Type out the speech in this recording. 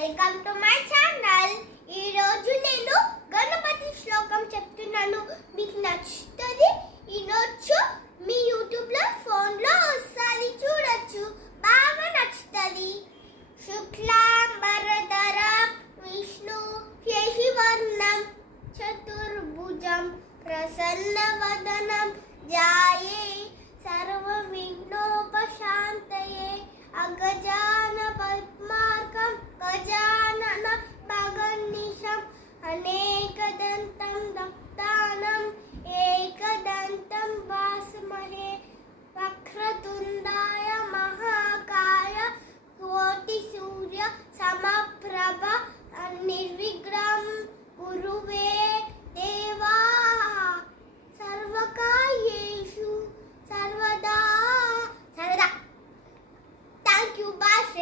Welcome to my channel. ఈ రోజు నేను గణపతి శ్లోకం చెప్తున్నాను. మీకు నచ్చుతుంది. ఈరోజు మీ యూట్యూబ్ లో ఫోన్ లో ఒకసారి చూడొచ్చు. బాగా నచ్చుతుంది.